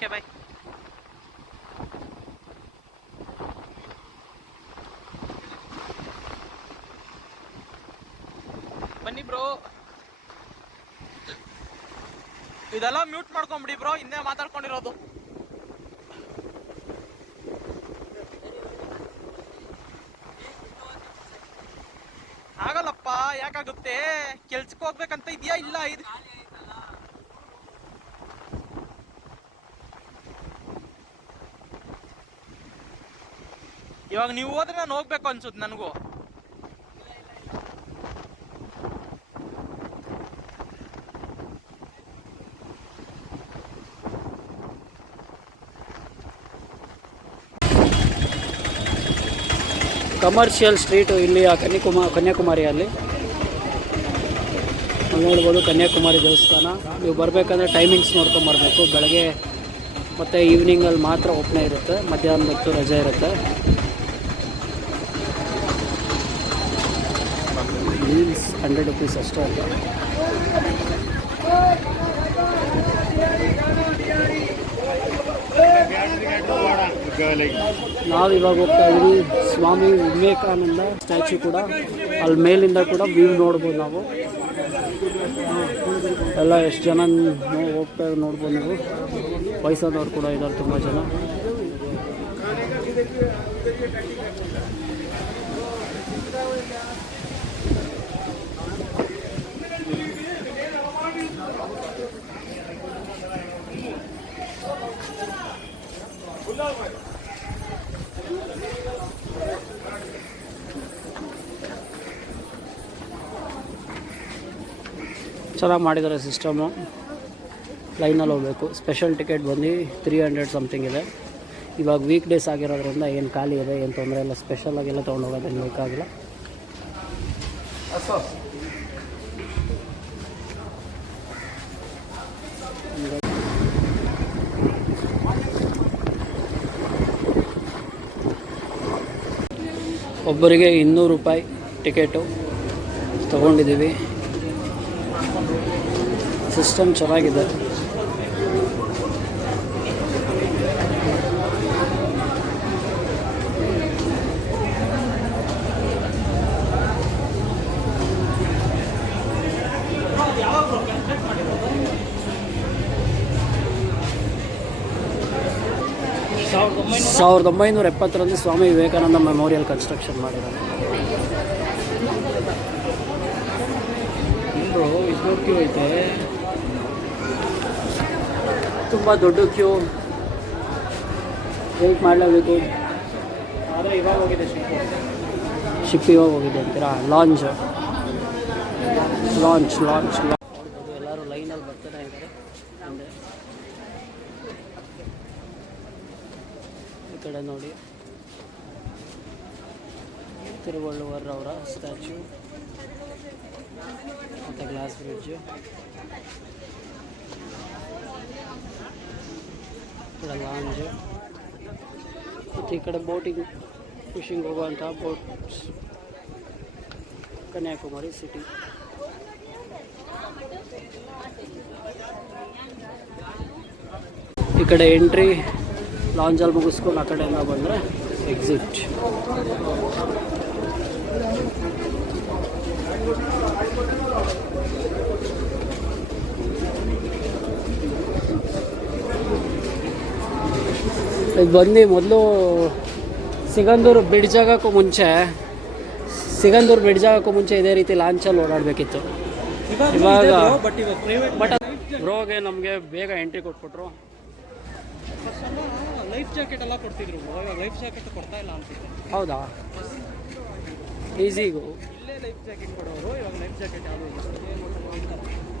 Okay bye ಬನ್ನಿ bro ಇದೆಲ್ಲ mute ಮಾಡ್ಕೊಂಬಿಡಿ ಬ್ರೋ ಇನ್ನೇ ಮಾತಾಡ್ಕೊಂಡಿರೋದು. ಆಗಲ್ಲಪ್ಪ, ಯಾಕಾಗುತ್ತೆ? ಕೆಲ್ಸಕ್ಕೆ ಹೋಗ್ಬೇಕಂತ ಇದೆಯಾ ಇಲ್ಲ ಇದು? ಇವಾಗ ನೀವು ಹೋದ್ರೆ ನಾನು ಹೋಗ್ಬೇಕು ಅನ್ಸುತ್ತೆ ನನಗೂ. ಕಮರ್ಷಿಯಲ್ ಸ್ಟ್ರೀಟು ಇಲ್ಲಿ ಆ ಕನ್ಯಾಕುಮಾ, ಕನ್ಯಾಕುಮಾರಿಯಲ್ಲಿ. ಅಲ್ಲಿ ನೋಡ್ಬೋದು ಕನ್ಯಾಕುಮಾರಿ ದೇವಸ್ಥಾನ. ನೀವು ಬರಬೇಕಂದ್ರೆ ಟೈಮಿಂಗ್ಸ್ ನೋಡ್ಕೊಂಬರ್ಬೇಕು ಬೆಳಗ್ಗೆ ಮತ್ತು ಈವ್ನಿಂಗಲ್ಲಿ ಮಾತ್ರ ಓಪನೇ ಇರುತ್ತೆ. ಮಧ್ಯಾಹ್ನ ಹೊತ್ತು ರಜೆ ಇರುತ್ತೆ. ಮೀಲ್ಸ್ ಹಂಡ್ರೆಡ್ ರುಪೀಸ್ ಅಷ್ಟೇ ಅಂತ ನಾವು ಇವಾಗ ಹೋಗ್ತಾ ಇದ್ದೀವಿ ಸ್ವಾಮಿ ವಿವೇಕಾನಂದ ಸ್ಟ್ಯಾಚ್ಯೂ ಕೂಡ. ಅಲ್ಲಿ ಮೇಲಿಂದ ಕೂಡ ವ್ಯೂ ನೋಡ್ಬೋದು ನಾವು. ಎಲ್ಲ ಎಷ್ಟು ಜನ ಹೋಗ್ತಾ ನೋಡ್ಬೋದು ನೀವು. ವಯಸ್ಸಾದವ್ರು ಕೂಡ ಇದ್ದಾರೆ ತುಂಬ ಜನ. ಚೆನ್ನಾಗಿ ಮಾಡಿದ್ದಾರೆ ಸಿಸ್ಟಮು? ಲೈನಲ್ಲಿ ಹೋಗಬೇಕು. ಸ್ಪೆಷಲ್ ಟಿಕೆಟ್ ಬಂದು ತ್ರೀ ಹಂಡ್ರೆಡ್ ಸಮಥಿಂಗ್ ಇದೆ. ಇವಾಗ ವೀಕ್ ಡೇಸ್ ಆಗಿರೋದ್ರಿಂದ ಏನು ಖಾಲಿ ಇದೆ, ಏನು ತೊಂದರೆ ಇಲ್ಲ. ಸ್ಪೆಷಲ್ ತೊಗೊಂಡು ಹೋಗೋದೇನು ಬೇಕಾಗಿಲ್ಲ ಒಬ್ಬರಿಗೆ ಇನ್ನೂರು ರೂಪಾಯಿ ಟಿಕೆಟು ತೊಗೊಂಡಿದ್ದೀವಿ. ಸಿಸ್ಟಮ್ ಚೆನ್ನಾಗಿದೆ. ಸಾವಿರದ ಒಂಬೈನೂರ ಎಪ್ಪತ್ತರಲ್ಲಿ ಸ್ವಾಮಿ ವಿವೇಕಾನಂದ ಮೆಮೋರಿಯಲ್ ಕನ್ಸ್ಟ್ರಕ್ಷನ್ ಮಾಡಿದ್ದಾರೆ ಇಂದು ಐತೆ ತುಂಬ ದೊಡ್ಡ ಕ್ಯೂ. ವೆಯ್ಟ್ ಮಾಡಲೇಬೇಕು ಆದರೆ ಇವಾಗ ಹೋಗಿದೆ ಶಿಪ್ ಇವಾಗ ಹೋಗಿದೆ ಅಂತೀರಾ? ಲಾಂಚ್ ಲಾಂಚ್ ಲಾಂಚ್ ಎಲ್ಲರೂ ಲೈನಲ್ಲಿ ಬರ್ತಾನೆ ಇದ್ದಾರೆ. ಈ ಕಡೆ ನೋಡಿ. ತಿರುವಳ್ಳುವರ್ ಅವರ ಸ್ಟ್ಯಾಚ್ಯೂ ಮತ್ತು ಗ್ಲಾಸ್ ಬ್ರಿಡ್ಜು ಈ ಕಡೆ ಲಾಂಜ್ ಮತ್ತು ಈ ಕಡೆ ಬೋಟಿಂಗ್ ಫಿಶಿಂಗ್ ಹೋಗುವಂಥ ಬೋಟ್ಸ್ ಕನ್ಯಾಕುಮಾರಿ ಸಿಟಿ ಈ ಕಡೆ ಎಂಟ್ರಿ ಲಾಂಜಲ್ಲಿ ಮುಗಿಸ್ಕೊಂಡು ಆ ಕಡೆಯಿಂದ ಬಂದರೆ ಎಕ್ಸಿಟ್ ಇದು ಬಂದು ಮೊದಲು ಸಿಗಂದೂರು ಬ್ರಿಡ್ಜ್ ಆಗೋಕ್ಕೂ ಮುಂಚೆ ಸಿಗಂದೂರು ಬ್ರಿಡ್ಜ್ ಆಗೋಕ್ಕೂ ಮುಂಚೆ ಇದೇ ರೀತಿ ಲಾಂಚಲ್ಲಿ ಓಡಾಡಬೇಕಿತ್ತು. ಇವಾಗ ಬಟ್ ಬ್ರೋಗೆ ನಮಗೆ ಬೇಗ ಎಂಟ್ರಿ ಕೊಟ್ಬಿಟ್ರು. ಲೈಫ್ ಜಾಕೆಟ್ ಎಲ್ಲ ಕೊಡ್ತಿದ್ರು ಲೈಫ್ ಜಾಕೆಟ್ ಕೊಡ್ತಾ ಇಲ್ಲ ಅನ್ಸುತ್ತೆ ಹೌದಾ? ಈಸಿಗೂ ಇಲ್ಲೇ ಲೈಫ್ ಜಾಕೆಟ್ ಕೊಡೋರು ಇವಾಗ ಲೈಫ್ ಜಾಕೆಟ್ ಯಾವುದು ಅಂದರೆ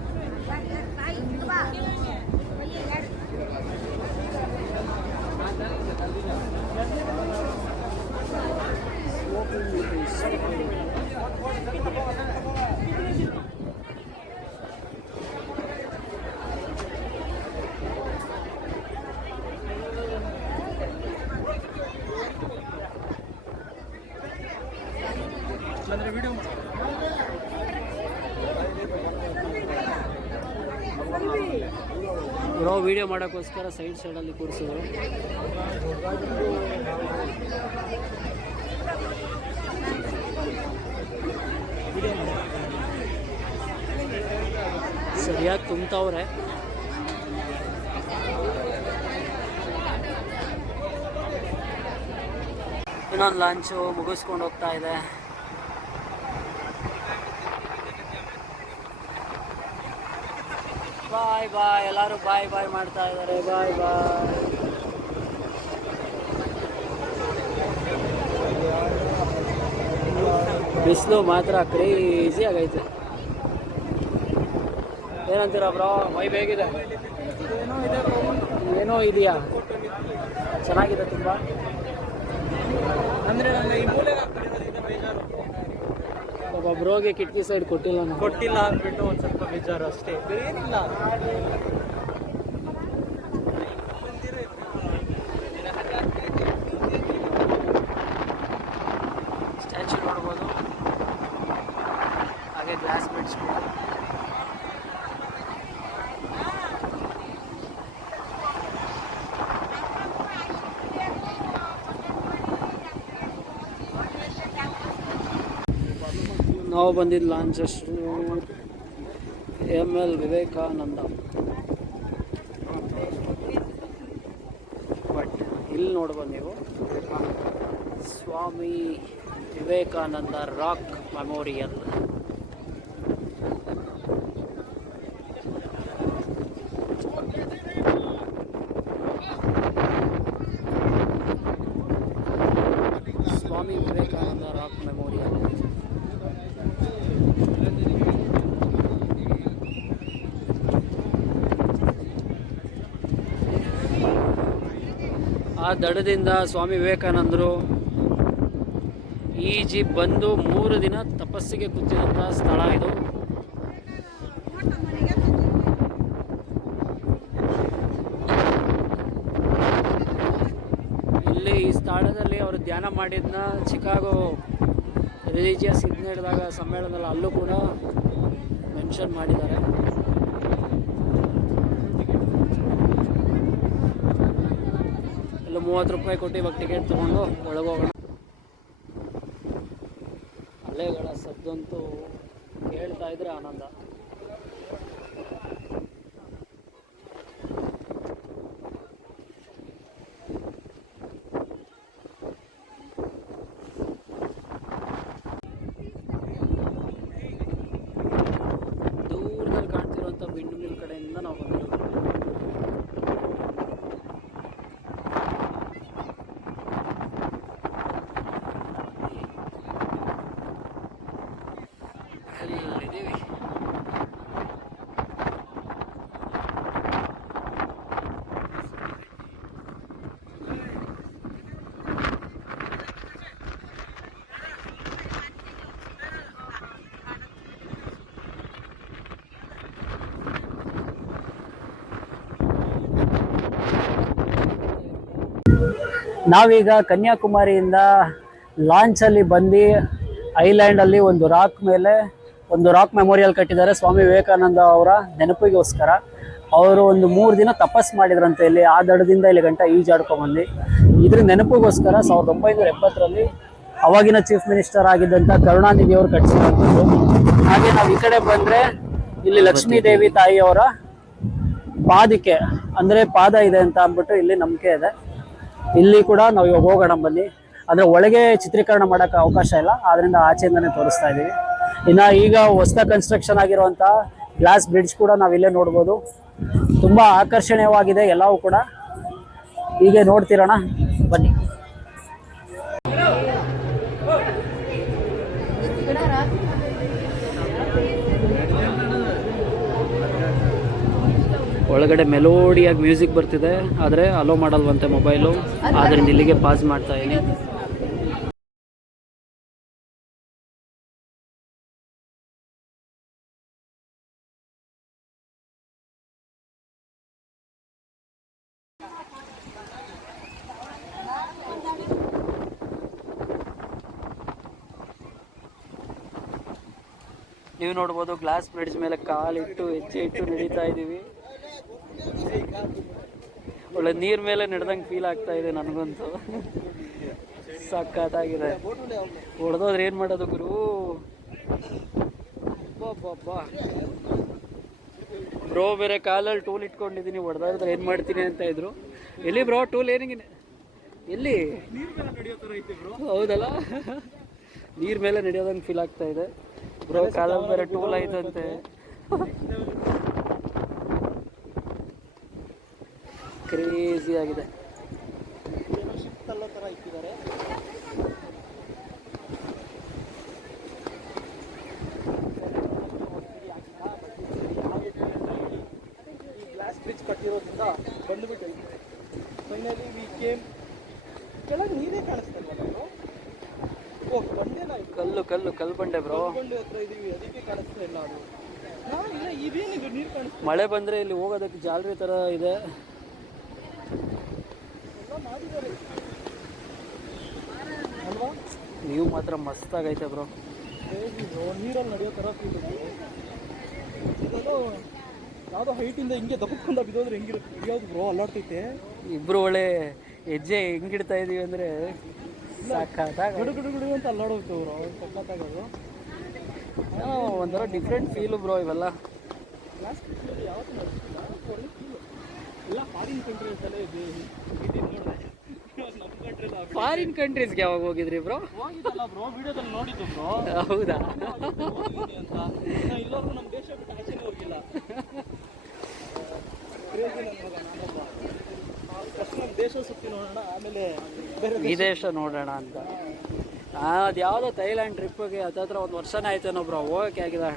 ವಿಡಿಯೋ ಮಾಡೋಕ್ಕೋಸ್ಕರ ಸೈಡ್ ಸೈಡಲ್ಲಿ ಕೂರಿಸಿದ್ರು. ಸರಿಯಾಗಿ ತುಂಬ್ತವ್ರೆ. ಇನ್ನೊಂದು ಲಂಚು ಮುಗಿಸ್ಕೊಂಡು ಹೋಗ್ತಾ ಇದೆ. ಬಾಯ್ ಬಾಯ್, ಎಲ್ಲರೂ ಬಾಯ್ ಬಾಯ್ ಮಾಡ್ತಾ ಇದ್ದಾರೆ, ಬಾಯ್ ಬಾಯ್. ಬಿಸಿಲು ಮಾತ್ರ ಕ್ರೇಜಿ ಆಗೈತೆ. ಏನಂತೀರ ಬ್ರೋ ಮೈ ಬೇಗಿದೆ ಏನೋ ಇದೆ ಏನೋ ಇದೆಯಾ? ಚೆನ್ನಾಗಿದೆ ತುಂಬ. ಅಂದ್ರೆ ನನ್ನ ಈ ಮೂಲೆಗೆ ಹಾಕ್ಬಿಟ್ಟಿರೋದ್ರಿಂದ ಬೇಜಾರು ಒಬ್ಬ ಬ್ರೋಗೆ ಕಿಟಕಿ ಸೈಡ್ ಕೊಟ್ಟಿಲ್ಲ ಕೊಟ್ಟಿಲ್ಲ ಅಂದ್ಬಿಟ್ಟು ಒಂದ್ ಸ್ವಲ್ಪ ಬೇಜಾರು ಅಷ್ಟೇ. ಏನಿಲ್ಲ ಸ್ಟ್ಯಾಚು ನೋಡ್ಬೋದು ಹಾಗೆ ಗ್ಲಾಸ್ ಬೆಡ್ಸ್ ನಾವು ಬಂದಿದ್ದು ಲಾಂಚ್ ಅಷ್ಟು ಎಂ ಎಲ್ ವಿವೇಕಾನಂದ. ಬಟ್ ಇಲ್ಲಿ ನೋಡ್ಬೋದು ನೀವು, Swami Vivekananda rock memorial. Swami Vivekananda rock memorial. ಆ ದಡದಿಂದ ಸ್ವಾಮಿ ವಿವೇಕಾನಂದರು ಈಜಿ ಬಂದು ಮೂರು ದಿನ ತಪಸ್ಸಿಗೆ ಕೂತಿದಂತಹ ಸ್ಥಳ ಇದು. ಇಲ್ಲಿ ಈ ಸ್ಥಳದಲ್ಲಿ ಅವರು ಧ್ಯಾನ ಮಾಡಿದ್ನ ಚಿಕಾಗೋ ರಿಲಿಜಿಯಸ್ ಇದು ನಡೆದಾಗ ಸಮ್ಮೇಳನದಲ್ಲಿ ಅಲ್ಲೂ ಕೂಡ ಮೆನ್ಷನ್ ಮಾಡಿದ್ದಾರೆ. ಎಲ್ಲ ಮೂವತ್ತು ರೂಪಾಯಿ ಕೊಟ್ಟು ಇವಾಗ ಟಿಕೆಟ್ ತೊಗೊಂಡು ಒಳಗೋಗೋಣ ನಾವೀಗ ಕನ್ಯಾಕುಮಾರಿಯಿಂದ ಲಾಂಚಲ್ಲಿ ಬಂದು ಐಲ್ಯಾಂಡಲ್ಲಿ ಒಂದು ರಾಕ್ ಮೇಲೆ, ಒಂದು ರಾಕ್ ಮೆಮೋರಿಯಲ್ ಕಟ್ಟಿದ್ದಾರೆ ಸ್ವಾಮಿ ವಿವೇಕಾನಂದ ಅವರ ನೆನಪಿಗೋಸ್ಕರ. ಅವರು ಒಂದು ಮೂರು ದಿನ ತಪಸ್ ಮಾಡಿದ್ರಂತೆ ಇಲ್ಲಿ, ಆ ದಡದಿಂದ ಇಲ್ಲಿ ಗಂಟ ಈಜಾಡ್ಕೊಂಬಂದು. ಇದ್ರ ನೆನಪಿಗೋಸ್ಕರ ಸಾವಿರದ ಒಂಬೈನೂರ ಎಪ್ಪತ್ತರಲ್ಲಿ ಅವಾಗಿನ ಚೀಫ್ ಮಿನಿಸ್ಟರ್ ಆಗಿದ್ದಂಥ ಕರುಣಾನಿಧಿ ಅವರು ಕಟ್ಟಿಸಿರುವಂಥದ್ದು. ಹಾಗೆ ನಾವು ಈ ಕಡೆ ಬಂದರೆ ಇಲ್ಲಿ ಲಕ್ಷ್ಮೀ ದೇವಿ ತಾಯಿಯವರ ಪಾದಿಕೆ, ಅಂದರೆ ಪಾದ ಇದೆ ಅಂತ ಅಂದ್ಬಿಟ್ಟು ಇಲ್ಲಿ ನಂಬಿಕೆ ಇದೆ. ಇಲ್ಲಿ ಕೂಡ ನಾವು ಇವಾಗ ಹೋಗೋಣ ಬನ್ನಿ. ಅಂದರೆ ಒಳಗೆ ಚಿತ್ರೀಕರಣ ಮಾಡೋಕ್ಕೆ ಅವಕಾಶ ಇಲ್ಲ. ಆದ್ದರಿಂದ ಆಚೆಯಿಂದನೇ ತೋರಿಸ್ತಾ ಇದ್ದೀವಿ. ಇನ್ನು ಈಗ ಹೊಸ ಕನ್ಸ್ಟ್ರಕ್ಷನ್ ಆಗಿರುವಂಥ ಗ್ಲಾಸ್ ಬ್ರಿಡ್ಜ್ ಕೂಡ ನಾವು ಇಲ್ಲೇ ನೋಡ್ಬೋದು. ತುಂಬ ಆಕರ್ಷಣೀಯವಾಗಿದೆ ಎಲ್ಲವೂ ಕೂಡ. ಹೀಗೆ ನೋಡ್ತಿರೋಣ ಬನ್ನಿ. ಒಳಗಡೆ ಮೆಲೋಡಿಯಾಗಿ ಮ್ಯೂಸಿಕ್ ಬರ್ತಿದೆ, ಆದರೆ ಅಲೋ ಮಾಡಲ್ವಂತೆ ಮೊಬೈಲು ಆದ್ದರಿಂದ ಇಲ್ಲಿಗೆ ಪಾಸ್ ಮಾಡ್ತಾ ಇದ್ದೀನಿ. ನೀವು ನೋಡ್ಬೋದು ಗ್ಲಾಸ್ ಬ್ರಿಡ್ಜ್ ಮೇಲೆ ಕಾಲಿಟ್ಟು ಹೆಜ್ಜೆ ಇಟ್ಟು ನಡೀತಾ ಇದ್ದೀವಿ. ಒಳ್ಳೆ ನೀರ್ ಮೇಲೆ ನಡೆದಂಗೆ ಫೀಲ್ ಆಗ್ತಾ ಇದೆ ನನಗಂತೂ. ಸಕ್ಕತ್ತಾಗಿದೆ ಹೊಡೆದೋದ್ರೆ ಏನು ಮಾಡೋದು ಗುರು? ಬ್ರೋ ಬೇರೆ ಕಾಲಲ್ಲಿ ಟೂಲ್ ಇಟ್ಕೊಂಡಿದ್ದೀನಿ ಹೊಡೆದಾದ್ರೆ ಏನು ಮಾಡ್ತೀನಿ ಅಂತ ಇದ್ರು. ಎಲ್ಲಿ ಬ್ರೋ ಟೂಲ್ ಏನಿಗೆ? ಎಲ್ಲಿ? ಹೌದಲ್ಲ? ನೀರ್ ಮೇಲೆ ನಡೆಯೋದಂಗೆ ಫೀಲ್ ಆಗ್ತಾ ಇದೆ. ಬ್ರೋ ಕಾಲಲ್ಲಿ ಬೇರೆ ಟೂಲ್ ಆಯ್ತಂತೆ ಕ್ರೇಜಿ ಆಗಿದೆ. ಥರ ಇಟ್ಟಿದ್ದಾರೆ ಬ್ರಿಡ್ಜ್ ಕಟ್ಟಿರೋದ್ರಿಂದ ಬಂದುಬಿಟ್ಟು ಫೈನಲಿ ವಿ ಕೇಮ್ ಕೆಳಗೆ ನೀರೇ ಕಾಣಿಸ್ತಲ್ವ ನಾವು ಓ ಬಂದೇನಾ ಇದು ಕಲ್ಲು ಕಲ್ಲು ಕಲ್ಲು ಬಂಡೆ ಬ್ರೋ ಕೊಂಡು ಹತ್ರ ಇದೀವಿ ಅದಕ್ಕೆ ಕಾಣಿಸ್ತಾ ಇಲ್ಲ ಅದು ನಾವು ಇಲ್ಲ ಇದೇನಿದು ನೀರು ಕಾಣಿಸ್ತಾ ಮಳೆ ಬಂದ್ರೆ ಇಲ್ಲಿ ಹೋಗೋದಕ್ಕೆ ಜಾಲರಿ ತರ ಇದೆ ಎಲ್ಲ ಮಾಡಿದ್ದಾರೆ ಅಲ್ವಾ ವ್ಯೂ ಮಾತ್ರ ಮಸ್ತಾಗೈತೆ ಬ್ರೋ. ನೀರಲ್ಲಿ ನಡೆಯೋ ಥರ ಯಾವುದೋ ಹೈಟಿಂದ ಹಿಂಗೆ ದಬ್ಬಕ್ಕೊಂಡ ಬಿದ್ದೋದ್ರೆ ಹೆಂಗಿರುತ್ತೆ? ಹಿಡಿಯೋದು ಬ್ರೋ ಅಲ್ಲಾಡ್ತೈತೆ. ಇಬ್ರು ಒಳ್ಳೆ ಹೆಜ್ಜೆ ಹೆಂಗಿಡ್ತಾ ಇದೀವಿ ಅಂದ್ರೆ ಸಾಕಾದಾಗ ಗುಡು ಗುಡು ಗುಡು ಅಂತ ಅಲ್ಲಾಡೋಗ್ತು ಬ್ರೋ ಸಕ್ಕತ್ತಾಗೋದು ಒಂಥರ ಡಿಫ್ರೆಂಟ್ ಫೀಲು ಬ್ರೋ ಇವೆಲ್ಲ. ಯಾವತ್ತೂ ಎಲ್ಲ ಫಾರಿನ್ ಕಂಟ್ರೀಸಲ್ಲೇ ಇದೆ ಇದು ನೋಡಿದೆ. ಫಾರಿನ್ ಕಂಟ್ರೀಸ್ಗೆ ಯಾವಾಗ ಹೋಗಿದ್ರಿ ಬ್ರೋ ಹೋಗಿದ್ದಲ್ಲ ಬ್ರೋ ವಿಡಿಯೋದಲ್ಲಿ ನೋಡಿದ್ದು ಬ್ರೋ ಹೌದಾ? ಅಂತ ಇಲ್ಲವರೆಗೂ ನಮ್ಮ ದೇಶ ಬಿಟ್ಟು ಆಚೆ ಹೋಗಿಲ್ಲ. ಫಸ್ಟ್ ನಮ್ಮ ದೇಶ ಸುತ್ತಿ ನೋಡೋಣ ಆಮೇಲೆ ವಿದೇಶ ನೋಡೋಣ ಅಂತ. ಅದು ಯಾವುದೋ ಥೈಲ್ಯಾಂಡ್ ಟ್ರಿಪ್ಪಿಗೆ ಹತ್ತತ್ರ ಒಂದು ವರ್ಷನೇ ಆಯ್ತೇನೋ ಬ್ರೋ ಹೋಗೋಕ್ಕೆ ಆಗಿದೆ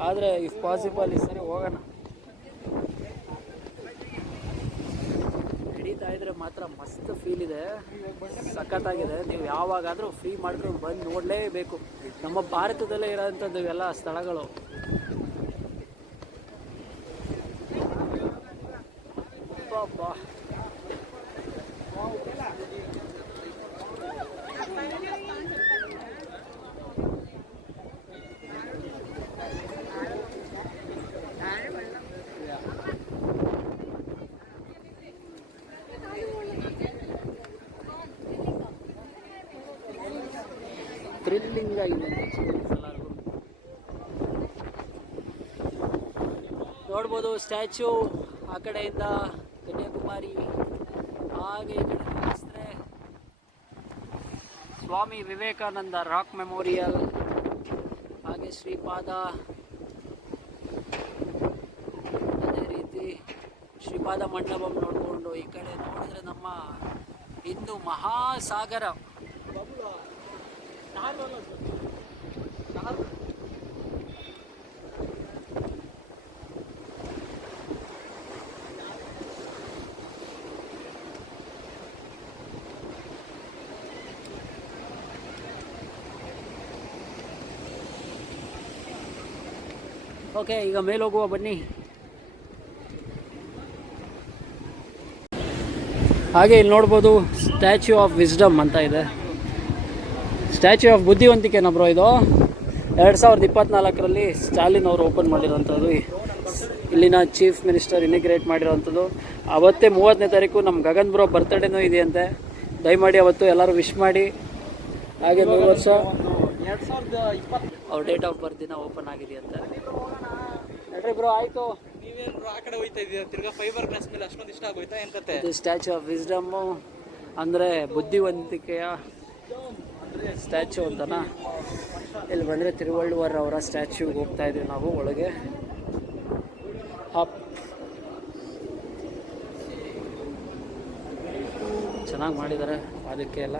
ಆದರೆ ಇಫ್ ಪಾಸಿಬಲ್ ಈ ಸರಿ ಹೋಗೋಣ ನಡೀತಾ ಇದ್ರೆ ಮಾತ್ರ ಫೀಲ್ ಇದೆ. ಸಖತ್ತಾಗಿದೆ. ನೀವು ಯಾವಾಗಾದರೂ ಫ್ರೀ ಮಾಡ್ಕೊಂಡು ಬಂದು ನೋಡಲೇಬೇಕು. ನಮ್ಮ ಭಾರತದಲ್ಲೇ ಇರೋಂಥದ್ದು ಇವೆಲ್ಲ ಸ್ಥಳಗಳು ಅಬ್ಬಬ್ಬಾ. ಥ್ರಿಲ್ಲಿಂಗ್ ಆಗಿದೆ ಎಕ್ಸ್ಪೀರಿಯನ್ಸ್ ಎಲ್ಲರಿಗೂ ನೋಡ್ಬೋದು ಸ್ಟ್ಯಾಚ್ಯೂ ಆ ಕಡೆಯಿಂದ ಕನ್ಯಾಕುಮಾರಿ, ಹಾಗೆ ಈ ಕಡೆ ಕಾಣಿಸ್ತಾರೆ ಸ್ವಾಮಿ ವಿವೇಕಾನಂದ ರಾಕ್ ಮೆಮೋರಿಯಲ್, ಹಾಗೆ ಶ್ರೀಪಾದ. ಅದೇ ರೀತಿ ಶ್ರೀಪಾದ ಮಂಟಪಂ ನೋಡಿಕೊಂಡು ಈ ಕಡೆ ನೋಡಿದ್ರೆ ನಮ್ಮ ಹಿಂದೂ ಮಹಾಸಾಗರ. ಓಕೆ ಈಗ ಮೇಲೆ ಹೋಗುವ ಬನ್ನಿ. ಹಾಗೆ ಇಲ್ಲಿ ನೋಡ್ಬೋದು ಸ್ಟ್ಯಾಚ್ಯೂ ಆಫ್ ವಿಸ್ಡಮ್ ಅಂತ ಇದೆ. ಸ್ಟ್ಯಾಚ್ಯೂ ಆಫ್ ಬುದ್ಧಿವಂತಿಕೆನ ಬ್ರೋ ಇದು. ಎರಡು ಸಾವಿರದ ಇಪ್ಪತ್ನಾಲ್ಕರಲ್ಲಿ ಸ್ಟಾಲಿನ್ ಅವರು ಓಪನ್ ಮಾಡಿರೋವಂಥದ್ದು. ಇಲ್ಲಿನ ಚೀಫ್ ಮಿನಿಸ್ಟರ್ ಇನಿಗ್ರೇಟ್ ಮಾಡಿರೋವಂಥದ್ದು. ಅವತ್ತೇ ಮೂವತ್ತನೇ ತಾರೀಕು ನಮ್ಮ ಗಗನ್ ಬ್ರೋ ಬರ್ತ್ಡೇನೂ ಇದೆಯಂತೆ. ದಯಮಾಡಿ ಅವತ್ತು ಎಲ್ಲರೂ ವಿಶ್ ಮಾಡಿ. ಹಾಗೆ ನೂರು ವರ್ಷ. ಅವ್ರ ಡೇಟ್ ಆಫ್ ಬರ್ತ್ ದಿನ ಓಪನ್ ಆಗಿದೆಯಂತೆ. ನಡ್ರಿ ಬ್ರೋ ಆಯ್ತು. ನೀವೇನು ಬ್ರೋ ಆ ಕಡೆ ಹೋಯ್ತಾ ಇದೀಯ ತಿರ್ಗಾ ಫೈಬರ್ ಗ್ಲಾಸ್ ಮೇಲೆ ಅಷ್ಟೊಂದು ಇಷ್ಟ ಆಗೋಯ್ತಾ? ಏನ್ ಕತೆ? ಇದು ಸ್ಟ್ಯಾಚ್ಯೂ ಆಫ್ ವಿಸ್ಡಮ್ ಅಂದರೆ ಬುದ್ಧಿವಂತಿಕೆಯ ಸ್ಟ್ಯಾಚು ಅಂತನಾ? ಇಲ್ಲಿ ಬಂದರೆ ತಿರುವಳ್ಳುವರ್ ಅವರ ಸ್ಟ್ಯಾಚ್ಯೂಗೆ ಹೋಗ್ತಾ ಇದ್ದೀವಿ ನಾವು ಒಳಗೆ. ಅಪ್ ಚೆನ್ನಾಗಿ ಮಾಡಿದ್ದಾರೆ ಅದಕ್ಕೆ ಎಲ್ಲ.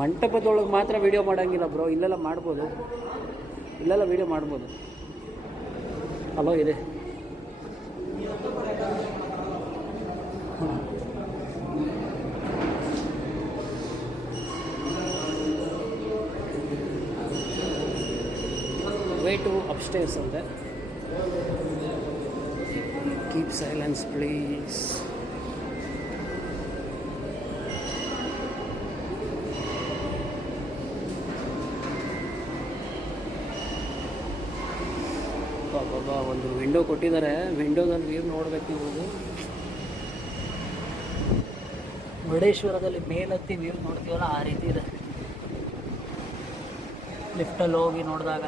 ಮಂಟಪದೊಳಗೆ ಮಾತ್ರ ವಿಡಿಯೋ ಮಾಡೋಂಗಿಲ್ಲ ಬ್ರೋ ಇಲ್ಲೆಲ್ಲ ಮಾಡ್ಬೋದು. ಇಲ್ಲೆಲ್ಲ ವೀಡಿಯೋ ಮಾಡ್ಬೋದು. ಹಲೋ ಇದೆ. ವೇ ಟು ಅಪ್ಸ್ಟೇರ್ಸ್ ಅಂತೆ. ಕೀಪ್ ಸೈಲೆನ್ಸ್ ಪ್ಲೀಸ್ ಒಂದು ವಿಂಡೋ ಕೊಟ್ಟಿದ್ದಾರೆ. ವಿಂಡೋದಲ್ಲಿ ವ್ಯೂ ನೋಡ್ಬೇಕು ನೀವು ಮುರುಡೇಶ್ವರದಲ್ಲಿ ಮೇಲತ್ತಿ ವ್ಯೂ ನೋಡ್ತೀವಲ್ಲ, ಆ ರೀತಿ ಇದೆ. ಲಿಫ್ಟಲ್ಲಿ ಹೋಗಿ ನೋಡಿದಾಗ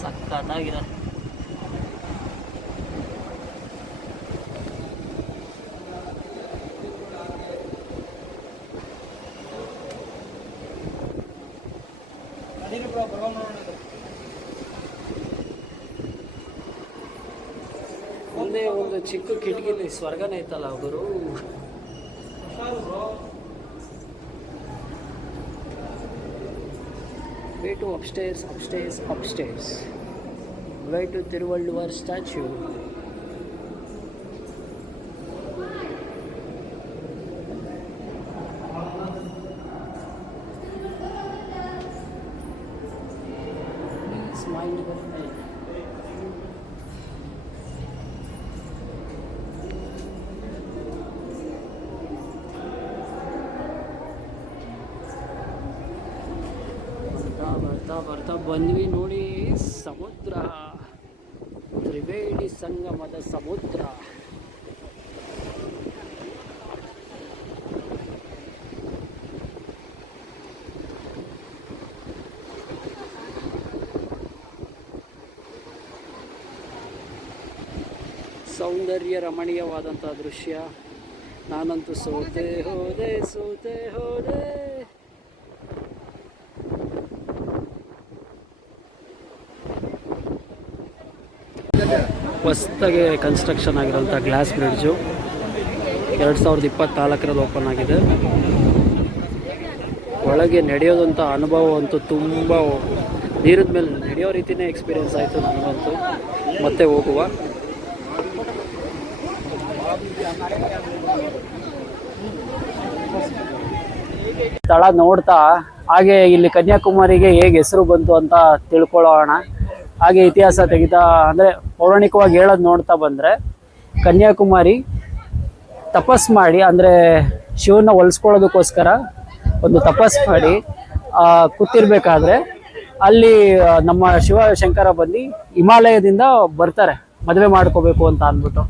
ಸಕ್ಕತ್ತಾಗಿದೆ ನಡೀರಿ ಬ್ರೋ ಬರೋಣ ನೋಡೋಣ ಮುಂದೆ ಒಂದು ಚಿಕ್ಕ ಕಿಟಕಿಲಿ ಸ್ವರ್ಗನೇ ಐತಲ್ಲ ಅವರು way to upstairs upstairs upstairs way to Thiruvalluvar statue smile ಬರ್ತಾ ಬರ್ತಾ ಬರ್ತಾ ಬಂದ್ವಿ ನೋಡಿ ಸಮುದ್ರ ತ್ರಿವೇಣಿ ಸಂಗಮದ ಸಮುದ್ರ. ಸೌಂದರ್ಯ ರಮಣೀಯವಾದಂಥ ದೃಶ್ಯ. ನಾನಂತೂ ಸೋತೆ ಹೋದೆ ಸೋತೆ ಹೋದೆ. ಹೊಸ್ದಾಗಿ ಕನ್ಸ್ಟ್ರಕ್ಷನ್ ಆಗಿರೋಂಥ ಗ್ಲಾಸ್ ಬ್ರಿಡ್ಜು ಎರಡು ಸಾವಿರದ ಇಪ್ಪತ್ನಾಲ್ಕರಲ್ಲಿ ಓಪನ್ ಆಗಿದೆ. ಒಳಗೆ ನಡೆಯೋದಂಥ ಅನುಭವ ಅಂತೂ ತುಂಬ ನೀರಿದ ಮೇಲೆ ನಡೆಯೋ ರೀತಿಯೇ ಎಕ್ಸ್ಪೀರಿಯೆನ್ಸ್ ಆಯಿತು ನನಗಂತೂ. ಮತ್ತೆ ಹೋಗುವ. ಸ್ಥಳ ನೋಡ್ತಾ, ಹಾಗೆ ಇಲ್ಲಿ ಕನ್ಯಾಕುಮಾರಿಗೆ ಹೇಗೆ ಹೆಸರು ಬಂತು ಅಂತ ತಿಳ್ಕೊಳ್ಳೋಣ. ಹಾಗೆ ಇತಿಹಾಸ ತೆಗಿತಾ, ಅಂದರೆ ಪೌರಾಣಿಕವಾಗಿ ಹೇಳೋದು ನೋಡ್ತಾ ಬಂದರೆ ಕನ್ಯಾಕುಮಾರಿ ತಪಸ್ ಮಾಡಿ, ಅಂದರೆ ಶಿವನ ಹೊಲಿಸ್ಕೊಳ್ಳೋದಕ್ಕೋಸ್ಕರ ಒಂದು ತಪಸ್ ಮಾಡಿ ಕೂತಿರ್ಬೇಕಾದ್ರೆ ಅಲ್ಲಿ ನಮ್ಮ ಶಿವಶಂಕರ ಬಂದು ಹಿಮಾಲಯದಿಂದ ಬರ್ತಾರೆ, ಮದುವೆ ಮಾಡ್ಕೋಬೇಕು ಅಂತ ಅಂದ್ಬಿಟ್ಟು.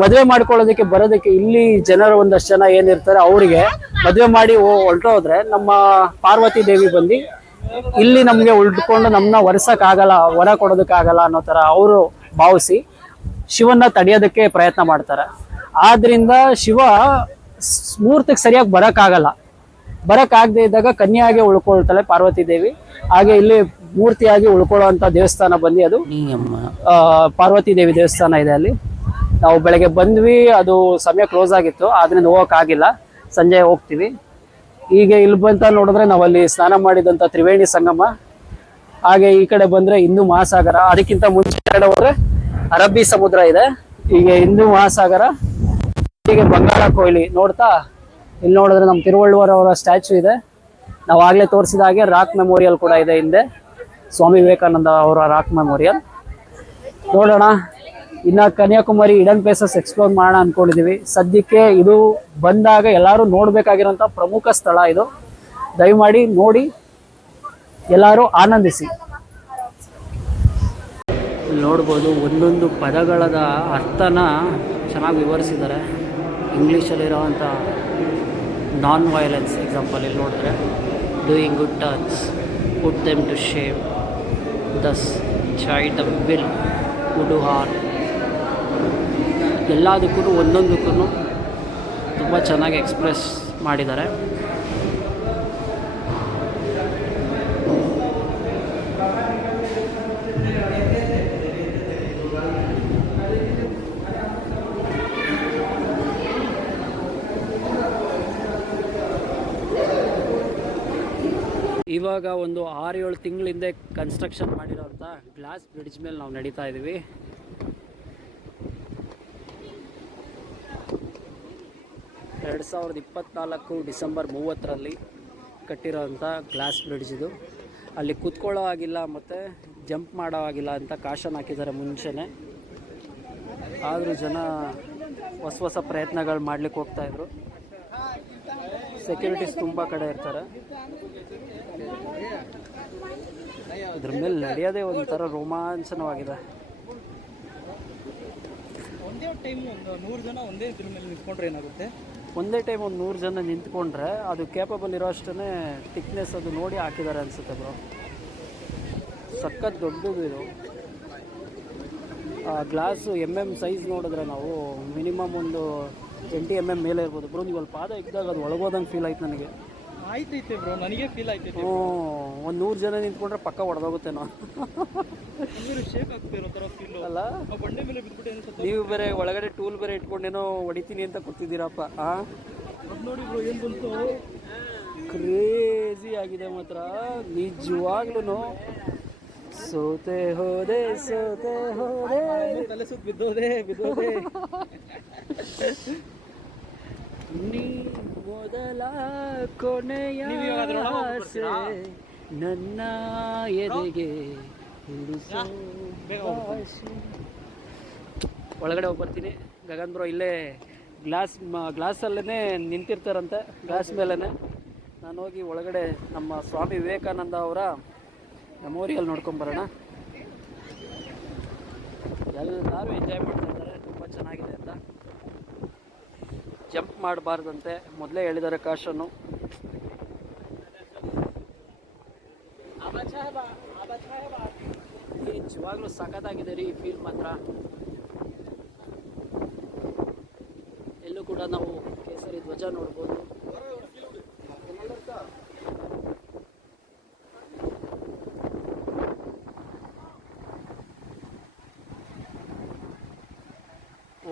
ಮದುವೆ ಮಾಡ್ಕೊಳ್ಳೋದಕ್ಕೆ ಬರೋದಕ್ಕೆ ಇಲ್ಲಿ ಜನರು ಒಂದಷ್ಟು ಜನ ಏನಿರ್ತಾರೆ ಅವರಿಗೆ ಮದುವೆ ಮಾಡಿ ಹೊಲ್ಟೋದ್ರೆ ನಮ್ಮ ಪಾರ್ವತಿ ದೇವಿ ಬಂದು ಇಲ್ಲಿ ನಮಗೆ ಉಳ್ಕೊಂಡು ನಮ್ಮನ್ನ ಒರೆಸೋಕ್ಕಾಗಲ್ಲ ಹೊರ ಕೊಡೋದಕ್ಕಾಗಲ್ಲ ಅನ್ನೋ ಥರ ಅವರು ಭಾವಿಸಿ ಶಿವನ್ನ ತಡೆಯೋದಕ್ಕೆ ಪ್ರಯತ್ನ ಮಾಡ್ತಾರೆ. ಆದ್ರಿಂದ ಶಿವ ಮುಹೂರ್ತಕ್ಕೆ ಸರಿಯಾಗಿ ಬರೋಕ್ಕಾಗಲ್ಲ. ಬರೋಕ್ಕಾಗದೇ ಇದ್ದಾಗ ಕನ್ಯಾಗೆ ಉಳ್ಕೊಳ್ತಾಳೆ ಪಾರ್ವತಿ ದೇವಿ. ಹಾಗೆ ಇಲ್ಲಿ ಮೂರ್ತಿಯಾಗಿ ಉಳ್ಕೊಳ್ಳುವಂಥ ದೇವಸ್ಥಾನ ಬಂದು ಅದು. ಪಾರ್ವತಿ ದೇವಿ ದೇವಸ್ಥಾನ ಇದೆ ಅಲ್ಲಿ. ನಾವು ಬೆಳಗ್ಗೆ ಬಂದ್ವಿ ಅದು ಸಮಯ ಕ್ಲೋಸ್ ಆಗಿತ್ತು ಆದ್ರಿಂದ ಹೋಗೋಕ್ಕಾಗಿಲ್ಲ. ಸಂಜೆ ಹೋಗ್ತೀವಿ. ಈಗ ಇಲ್ಲಿ ಬಂತ ನೋಡಿದ್ರೆ ನಾವಲ್ಲಿ ಸ್ನಾನ ಮಾಡಿದಂಥ ತ್ರಿವೇಣಿ ಸಂಗಮ ಹಾಗೆ ಈ ಕಡೆ ಬಂದ್ರೆ ಹಿಂದೂ ಮಹಾಸಾಗರ. ಅದಕ್ಕಿಂತ ಮುಂಚೆ ಕಡೆ ಹೋದ್ರೆ ಅರಬ್ಬಿ ಸಮುದ್ರ ಇದೆ. ಹೀಗೆ ಹಿಂದೂ ಮಹಾಸಾಗರ, ಹೀಗೆ ಬಂಗಾಳ ಕೊಹ್ಲಿ ನೋಡ್ತಾ? ಇಲ್ಲಿ ನೋಡಿದ್ರೆ ನಮ್ಮ ತಿರುವಳ್ಳುವರ್ ಅವರ ಸ್ಟ್ಯಾಚು ಇದೆ. ನಾವು ಆಗ್ಲೇ ತೋರಿಸಿದ ಹಾಗೆ ರಾಕ್ ಮೆಮೋರಿಯಲ್ ಕೂಡ ಇದೆ ಹಿಂದೆ. ಸ್ವಾಮಿ ವಿವೇಕಾನಂದ ಅವರ ರಾಕ್ ಮೆಮೋರಿಯಲ್. ನೋಡೋಣ. ಇನ್ನ ಕನ್ಯಾಕುಮಾರಿ ಇಡನ್ ಪ್ಲೇಸಸ್ ಎಕ್ಸ್ಪ್ಲೋರ್ ಮಾಡೋಣ ಅನ್ಕೊಂಡಿದೀವಿ. ಸದ್ಯಕ್ಕೆ ಇದು ಬಂದಾಗ ಎಲ್ಲರೂ ನೋಡ್ಬೇಕಾಗಿರೋಂಥ ಪ್ರಮುಖ ಸ್ಥಳ ಇದು. ದಯಮಾಡಿ ನೋಡಿ. ಎಲ್ಲರೂ ಆನಂದಿಸಿ. ನೋಡ್ಬೋದು, ಒಂದೊಂದು ಪದಗಳದ ಅರ್ಥನ ಚೆನ್ನಾಗಿ ವಿವರಿಸಿದ್ದಾರೆ. ಇಂಗ್ಲೀಷಲ್ಲಿರೋವಂಥ ನಾನ್ ವೈಲೆನ್ಸ್ ಎಕ್ಸಾಂಪಲ್ ಇಲ್ಲಿ ನೋಡಿದ್ರೆ doing good turns put them to shame thus child the will good ಹಾರ್ ಎಲ್ಲದಕ್ಕೂ ಒಂದೊಂದಕ್ಕೂ ತುಂಬ ಚೆನ್ನಾಗಿ ಎಕ್ಸ್ಪ್ರೆಸ್ ಮಾಡಿದ್ದಾರೆ. ಇವಾಗ ಒಂದು ಆರು ಏಳು ತಿಂಗಳಿಂದ ಕನ್ಸ್ಟ್ರಕ್ಷನ್ ಮಾಡಿರೋಂಥ ಗ್ಲಾಸ್ ಬ್ರಿಡ್ಜ್ ಮೇಲೆ ನಾವು ನಡೀತಾ ಇದ್ದೀವಿ ಎರಡು ಸಾವಿರದ ಇಪ್ಪತ್ನಾಲ್ಕು ಡಿಸೆಂಬರ್ ಮೂವತ್ತರಲ್ಲಿ ಕಟ್ಟಿರೋಂಥ ಗ್ಲಾಸ್ ಬ್ರಿಡ್ಜ್ ಇದು. ಅಲ್ಲಿ ಕೂತ್ಕೊಳ್ಳೋ ಆಗಿಲ್ಲ ಮತ್ತು ಜಂಪ್ ಮಾಡೋ ಆಗಿಲ್ಲ ಅಂತ ಕಾಶನ್ ಹಾಕಿದ್ದಾರೆ ಮುಂಚೆನೇ. ಆದರೂ ಜನ ಹೊಸ ಹೊಸ ಪ್ರಯತ್ನಗಳು ಮಾಡ್ಲಿಕ್ಕೆ ಹೋಗ್ತಾಯಿದ್ರು ಸೆಕ್ಯೂರಿಟೀಸ್ ತುಂಬ ಕಡೆ ಇರ್ತಾರೆ. ಇದ್ರ ಮೇಲೆ ನಡೆಯೋದೇ ಒಂಥರ ರೋಮಾಂಚನವಾಗಿದೆ. ಒಂದೇ ಟೈಮ್ ಒಂದು ನೂರು ಜನ ಒಂದೇ ಇದ್ರ ಮೇಲೆ ನಿಂತ್ಕೊಂಡ್ರೆ ಏನಾಗುತ್ತೆ? ಒಂದೇ ಟೈಮ್ ಒಂದು ನೂರು ಜನ ನಿಂತ್ಕೊಂಡ್ರೆ ಅದು ಕೇಪಬಲ್ ಇರೋ ಅಷ್ಟೇ ಥಿಕ್ನೆಸ್ ಅದು ನೋಡಿ ಹಾಕಿದ್ದಾರೆ ಅನಿಸುತ್ತೆ ಬ್ರೋ ಸಖತ್ ದೊಡ್ಡದು ಇದು. ಆ ಗ್ಲಾಸು ಎಂ ಎಂ ಸೈಜ್ ನೋಡಿದ್ರೆ ನಾವು ಮಿನಿಮಮ್ ಒಂದು ಟ್ವೆಂಟಿ ಎಂ ಎಂ ಮೇಲೆ ಇರ್ಬೋದು. ಬ್ರೋ ನೀವು ಅಲ್ಲಿ ಪಾದ ಇದ್ದಾಗ ಅದು ಒಳಗೋದಂಗೆ ಫೀಲ್ ಆಯ್ತು ನನಗೆ. ಆಯ್ತೈತೆ ಬ್ರೋ ನನಗೆ ಫೀಲ್ ಆಯ್ತೈತೆ ಹ್ಞೂ ಒಂದು ನೂರು ಜನ ನಿಂತ್ಕೊಂಡ್ರೆ ಪಕ್ಕ ಹೊಡೆದೋಗುತ್ತೇನೋ ನೀರು ಶೇಕ್ ಆಗ್ತಿರೋ ಥರ ಫೀಲ್ ಅಲ್ಲ? ಬಂಡೆ ಮೇಲೆ ಬಿದ್ಬಿಟ್ಟು ಅನ್ಸುತ್ತೆ ನೀವು ಬೇರೆ ಒಳಗಡೆ ಟೂಲ್ ಬೇರೆ ಇಟ್ಕೊಂಡೇನೋ ಹೊಡಿತೀನಿ ಅಂತ ಕೂತಿದ್ದೀರಪ್ಪ ಆ? ನೋಡಿ ಬ್ರೋ ಏನು ಬಂತು? ಕ್ರೇಜಿ ಆಗಿದೆ ಮಾತ್ರ ನಿಜವಾಗ್ಲೂ ಸೋತೆ ಹೋದೆ ಸೋತೆ ಹೋದೆ. ತಲೆ ಸುತ್ತ ಬಿದ್ದೋದೆ ಬಿದ್ದೋದೆ. ನೀ ಮೊದಲ ಕೊನೆಯ ಆಸೆ ನನ್ನ ಎದೆಗೆ. ಒಳಗಡೆ ಹೋಗಿ ಬರ್ತೀನಿ. ಗಗನ್ ಬ್ರೋ ಇಲ್ಲೇ ಗ್ಲಾಸ್ ಗ್ಲಾಸಲ್ಲೇ ನಿಂತಿರ್ತಾರಂತೆ ಗ್ಲಾಸ್ ಮೇಲೇ ನಾನು ಹೋಗಿ ಒಳಗಡೆ ನಮ್ಮ ಸ್ವಾಮಿ ವಿವೇಕಾನಂದ ಅವರ ಮೆಮೋರಿಯಲ್ ನೋಡ್ಕೊಂಬರೋಣ ಎಲ್ಲರೂ ಎಂಜಾಯ್ ಮಾಡ್ತಾ ಇದ್ದಾರೆ. ತುಂಬ ಚೆನ್ನಾಗಿದೆ ಅಂತ. ಜಂಪ್ ಮಾಡಬಾರ್ದಂತೆ. ಮೊದಲೇ ಹೇಳಿದ್ದಾರೆ ಕಾಶನ್ನು. ನಿಜವಾಗ್ಲೂ ಸಖತ್ತಾಗಿದೆ ರೀ ಫೀಲ್ ಮಾತ್ರ. ಎಲ್ಲೂ ಕೂಡ ನಾವು ಕೇಸರಿ ಧ್ವಜ ನೋಡ್ಬೋದು.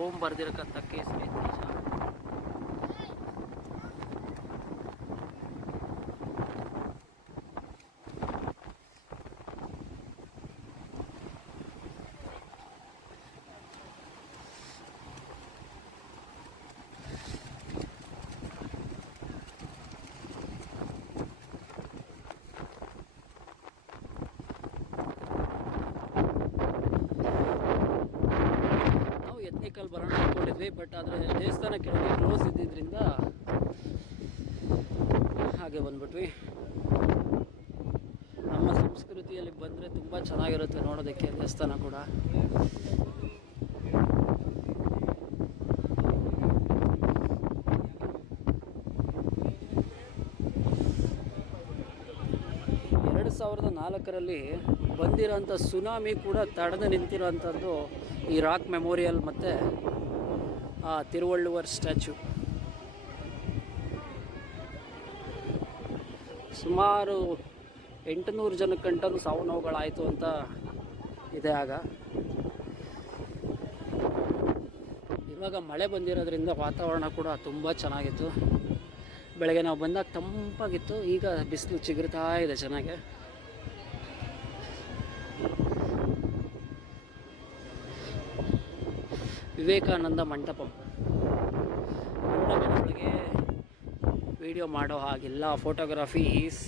ಓಂ ಬರ್ದಿರಕ್ಕಂಥ ಕೇಸರಿ ಧ್ವಜ ನಾವು ಯತ್ನಿಕಲ್ ಅಂದ್ಕೊಂಡಿದ್ವಿ ಬಟ್ ಆದರೆ ದೇವಸ್ಥಾನ ಕೆಳಗೆ ಕ್ಲೋಸ್ ಇದ್ದಿದ್ದರಿಂದ ಹಾಗೆ ಬಂದ್ಬಿಟ್ವಿ. ನಮ್ಮ ಸಂಸ್ಕೃತಿಯಲ್ಲಿ ಬಂದರೆ ತುಂಬ ಚೆನ್ನಾಗಿರುತ್ತೆ ನೋಡೋದಕ್ಕೆ ದೇವಸ್ಥಾನ ಕೂಡ. ಎರಡು ಸಾವಿರದ ನಾಲ್ಕರಲ್ಲಿ ಬಂದಿರೋಂಥ ಸುನಾಮಿ ಕೂಡ ತಡೆದು ನಿಂತಿರೋಂಥದ್ದು ಈ ರಾಕ್ ಮೆಮೋರಿಯಲ್ ಮತ್ತು ಆ ತಿರುವಳ್ಳುವರ್ ಸ್ಟ್ಯಾಚು. ಸುಮಾರು ಎಂಟುನೂರು ಜನಕ್ಕಂಟು ಸಾವು ನೋವುಗಳಾಯಿತು ಅಂತ ಇದೆ ಆಗ. ಇವಾಗ ಮಳೆ ಬಂದಿರೋದ್ರಿಂದ ವಾತಾವರಣ ಕೂಡ ತುಂಬ ಚೆನ್ನಾಗಿತ್ತು. ಬೆಳಗ್ಗೆ ನಾವು ಬಂದಾಗ ತಂಪಾಗಿತ್ತು, ಈಗ ಬಿಸಿಲು ಚಿಗುರ್ತಾ ಇದೆ ಚೆನ್ನಾಗಿ. ವಿವೇಕಾನಂದ ಮಂಟಪಂ. ಮಂಟಪದೊಳಗೆ ವಿಡಿಯೋ ಮಾಡೋ ಹಾಗಿಲ್ಲ. Photography is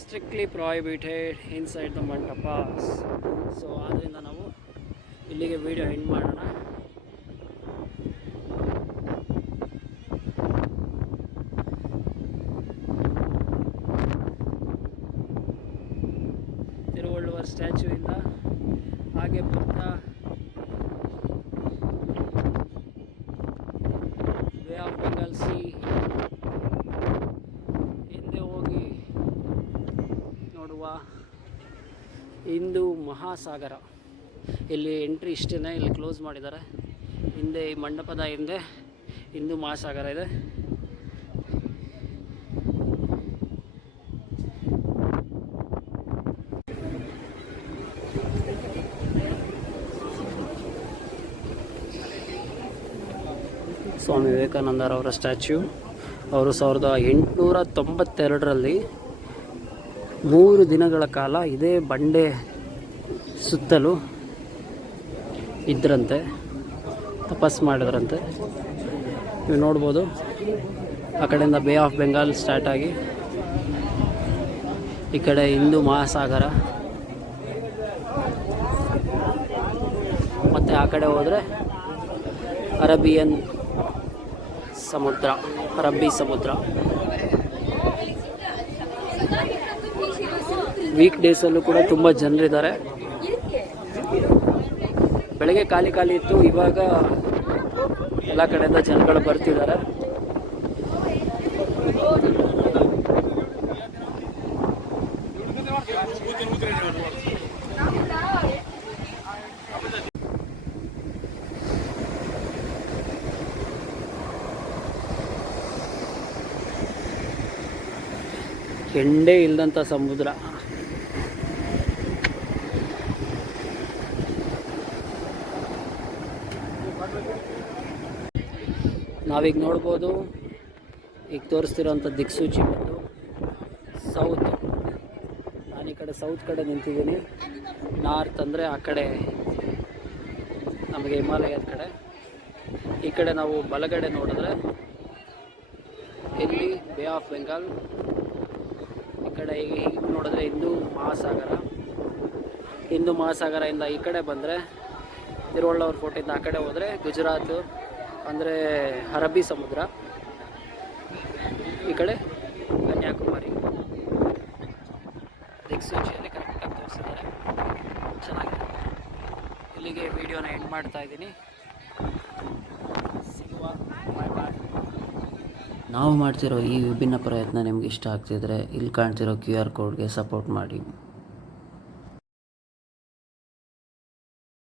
strictly prohibited inside the mantapa so ಆದ್ದರಿಂದ ನಾವು ಇಲ್ಲಿಗೆ ವಿಡಿಯೋ ಎಂಡ್ ಮಾಡೋಣ ತಿರುವಳ್ಳುವರ್ ಸ್ಟ್ಯಾಚ್ಯೂಯಿಂದ ಹಾಗೆ ಬರ್ತಾ ವೇ ಆಫ್ ಬೆಂಗಾಲ್ ಸಿ ಹಿಂದೆ ಹೋಗಿ ನೋಡುವ ಹಿಂದೂ ಮಹಾಸಾಗರ. ಇಲ್ಲಿ ಎಂಟ್ರಿ ಇಷ್ಟೇ ಇಲ್ಲಿ ಕ್ಲೋಸ್ ಮಾಡಿದ್ದಾರೆ. ಹಿಂದೆ ಈ ಮಂಟಪದ ಹಿಂದೆ ಹಿಂದೂ ಮಹಾಸಾಗರ ಇದೆ. ಸ್ವಾಮಿ ವಿವೇಕಾನಂದರವರ ಸ್ಟ್ಯಾಚ್ಯೂ. ಅವರು ಸಾವಿರದ ಎಂಟುನೂರ ತೊಂಬತ್ತೆರಡರಲ್ಲಿ ಮೂರು ದಿನಗಳ ಕಾಲ ಇದೇ ಬಂಡೆ ಸುತ್ತಲೂ ಇದ್ರಂತೆ ತಪಸ್ ಮಾಡಿದ್ರಂತೆ. ನೀವು ನೋಡ್ಬೋದು, ಆ ಕಡೆಯಿಂದ ಬೇ ಆಫ್ ಬೆಂಗಾಲ್ ಸ್ಟಾರ್ಟ್ ಆಗಿ, ಈ ಕಡೆ ಹಿಂದೂ ಮಹಾಸಾಗರ, ಮತ್ತು ಆ ಕಡೆ ಹೋದರೆ ಅರಬಿಯನ್ ಸಮುದ್ರ, ಅರಬ್ಬಿ ಸಮುದ್ರ. ವೀಕ್ ಡೇಸಲ್ಲೂ ಕೂಡ ತುಂಬ ಜನರಿದ್ದಾರೆ. ಬೆಳಗ್ಗೆ ಖಾಲಿ ಖಾಲಿ ಇತ್ತು, ಇವಾಗ ಎಲ್ಲ ಕಡೆಯಿಂದ ಜನಗಳು ಬರ್ತಿದ್ದಾರೆ. ಎಂಡೇ ಇಲ್ಲದಂಥ ಸಮುದ್ರ. ನಾವೀಗ ನೋಡ್ಬೋದು. ಈಗ ತೋರಿಸ್ತಿರೋಂಥ ದಿಕ್ಸೂಚಿ ಬಂದು ಸೌತ್ ನಾನು ಈ ಕಡೆ ಸೌತ್ ಕಡೆ ನಿಂತಿದ್ದೀನಿ. ನಾರ್ತ್ ಅಂದರೆ ಆ ಕಡೆ ನಮಗೆ ಹಿಮಾಲಯದ ಕಡೆ. ಈ ಕಡೆ ನಾವು ಬಲಗಡೆ ನೋಡಿದ್ರೆ ಇಲ್ಲಿ ಬೇ ಆಫ್ ಬೆಂಗಾಲ್ ಈ ಕಡೆ ಹಿಂಗೆ ನೋಡಿದ್ರೆ ಹಿಂದೂ ಮಹಾಸಾಗರ. ಹಿಂದೂ ಮಹಾಸಾಗರದಿಂದ ಈ ಕಡೆ ಬಂದರೆ ತಿರುವಳ್ಳವ್ರ ಕೋಟೆಯಿಂದ ಆ ಕಡೆ ಹೋದರೆ ಗುಜರಾತ್ ಅಂದರೆ ಅರಬ್ಬಿ ಸಮುದ್ರ. ಈ ಕಡೆ ಕನ್ಯಾಕುಮಾರಿ. ದಿಕ್ಸೂಚಿಯಲ್ಲಿ ಕರೆಕ್ಟಾಗಿ ತೋರಿಸಿದ್ದಾರೆ. ಚೆನ್ನಾಗಿದೆ. ಇಲ್ಲಿಗೆ ವಿಡಿಯೋನ ಎಂಡ್ ಮಾಡ್ತಾ ಇದ್ದೀನಿ. ನಾವು ಮಾಡ್ತಿರೋ ಈ ವಿಭಿನ್ನ ಪ್ರಯತ್ನ ನಿಮ್ಗೆ ಇಷ್ಟ ಆಗ್ತಿದ್ರೆ ಇಲ್ಲಿ ಕಾಣ್ತಿರೋ ಕ್ಯೂ ಆರ್ ಕೋಡ್ಗೆ ಸಪೋರ್ಟ್ ಮಾಡಿ.